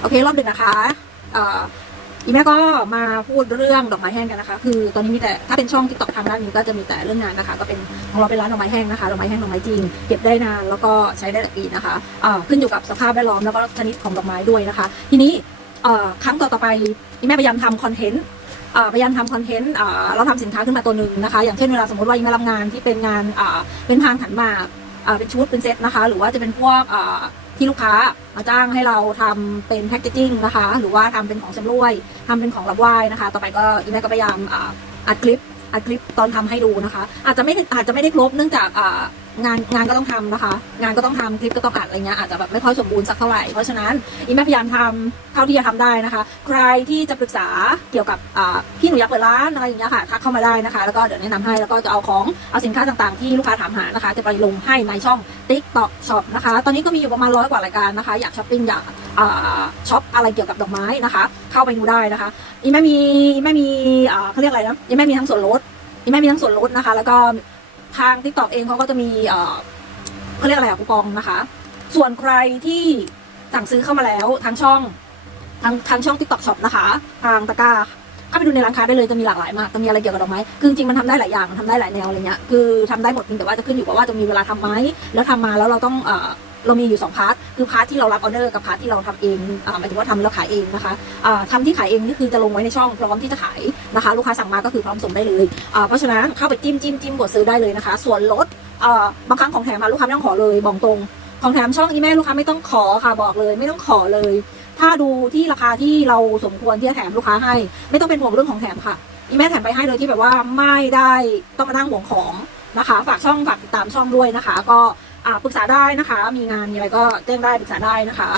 โอเครอบดึกนะคะอีแม่ก็มาพูดเรื่องดอกไม้แห้งกันนะคะ คือตอนนี้มีแต่ถ้าเป็นช่องทิกตอกทางด้านนี้ก็จะมีแต่เรื่องงานนะคะ ก็เป็นของเราเป็นร้านดอกไม้แห้งนะคะดอกไม้แห้งดอกไม้จริงเก็บได้นานแล้วก็ใช้ได้หลายปีนะคะอ่อขึ้นอยู่กับสภาพแวดล้อมแล้วก็ชนิดของดอกไม้ด้วยนะคะ ทีนี้ครั้งต่อๆไปอีแม่พยายามทำคอนเทนต์พยายามทำคอนเทนต์เราทำสินค้าขึ้นมาตัวหนึ่งนะคะ อย่างเช่นเวลาสมมติว่าอีแมารับงานที่เป็นงานเป็นพานขันมาเป็นชุดเป็นเซตนะคะ หรือว่าจะเป็นพวก ที่ลูกค้ามาจ้างให้เราทำเป็นแพ็กเกจิ้งนะคะ หรือว่าทำเป็นของชำร่วยทำเป็นของรับไหว้นะคะ ต่อไปก็อีแม่ก็พยายามอัดคลิปอัดคลิปตอนทำให้ดูนะคะ อาจจะไม่อาจจะไม่ได้ครบเนื่องจากอ่า งานงานก็ต้องทำนะคะ งานก็ต้องทำคลิปก็ต้องอัดอะไรเงี้ยอาจจะแบบไม่ค่อยสมบูรณ์สักเท่าไหร่เพราะฉะนั้นอีแม่พยายามทำเท่าที่จะทำได้นะคะ ใครที่จะปรึกษาเกี่ยวกับพี่หนูอยากเปิดร้านอะไรอย่างเงี้ยค่ะทักเข้ามาได้นะคะ แล้วก็เดี๋ยวแนะนำให้แล้วก็จะเอาของเอาสินค้าต่างๆ ที่ลูกค้าถามหานะคะ จะไปลงให้ในช่อง TikTok Shop นะคะ ตอนนี้ก็มีอยู่ประมาณร้อยกว่ารายการนะคะ อยากช้อปปิ้งอยากช็อปอะไรเกี่ยวกับดอกไม้นะคะ เข้าไปดูได้นะคะอีแม่มีอีแม่มีเขาเรียกอะไรนะอีแม่มีทั้งส่วนลดอีแม่มีทั้งส่วนลดนะคะ แล้วก็ ทาง t ิ k t o k เองเขาก็จะมีเอ่อเขาเรียกอะไรอะคูปองนะคะ ส่วนใครที่สั่งซื้อเข้ามาแล้วทางช่องทางทางช่อง t ิ k t o k Shop นะคะ ทางตะกร้าเข้าไปดูในร้านค้าได้เลยจะมีหลากหลายมากจะมีอะไรเกี่ยวกับดอกไม้คือจริงมันทำได้หลายอย่างมันทำได้หลายแนวอะไรเงี้ยคือทำได้หมดเพียงแต่ว่าจะขึ้นอยู่กับว่าจะมีเวลาทำไหมแล้วทำมาแล้วเราต้องเอ่อ เรามีอยู่สองพาร์ทคือพาร์ทที่เรารับออเดอร์กับพาร์ทที่เราทำเองหมายถึงว่าทำแล้วขายเองนะคะอ่าทำที่ขายเองนี่คือจะลงไว้ในช่องพร้อมที่จะขายนะคะ ลูกค้าสั่งมาก็คือพร้อมส่งได้เลย เพราะฉะนั้นเข้าไปจิ้มจิ้มจิ้มกดซื้อได้เลยนะคะ ส่วนลดบางครั้งของแถมมาลูกค้าไม่ต้องขอเลยบอกตรง ของแถมช่องอีเมลลูกค้าไม่ต้องขอค่ะบอกเลย ไม่ต้องขอเลย ถ้าดูที่ราคาที่เราสมควรที่จะแถมลูกค้าให้ ไม่ต้องเป็นห่วงเรื่องของแถมค่ะอีเมลแถมไปให้โดยที่แบบว่าไม่ได้ต้องมานั่งห่วงของนะคะ ฝากช่องฝากติดตามช่องด้วยนะคะ ก็ ปรึกษาได้นะคะ มีงานมีอะไรก็แจ้งได้ปรึกษาได้นะคะ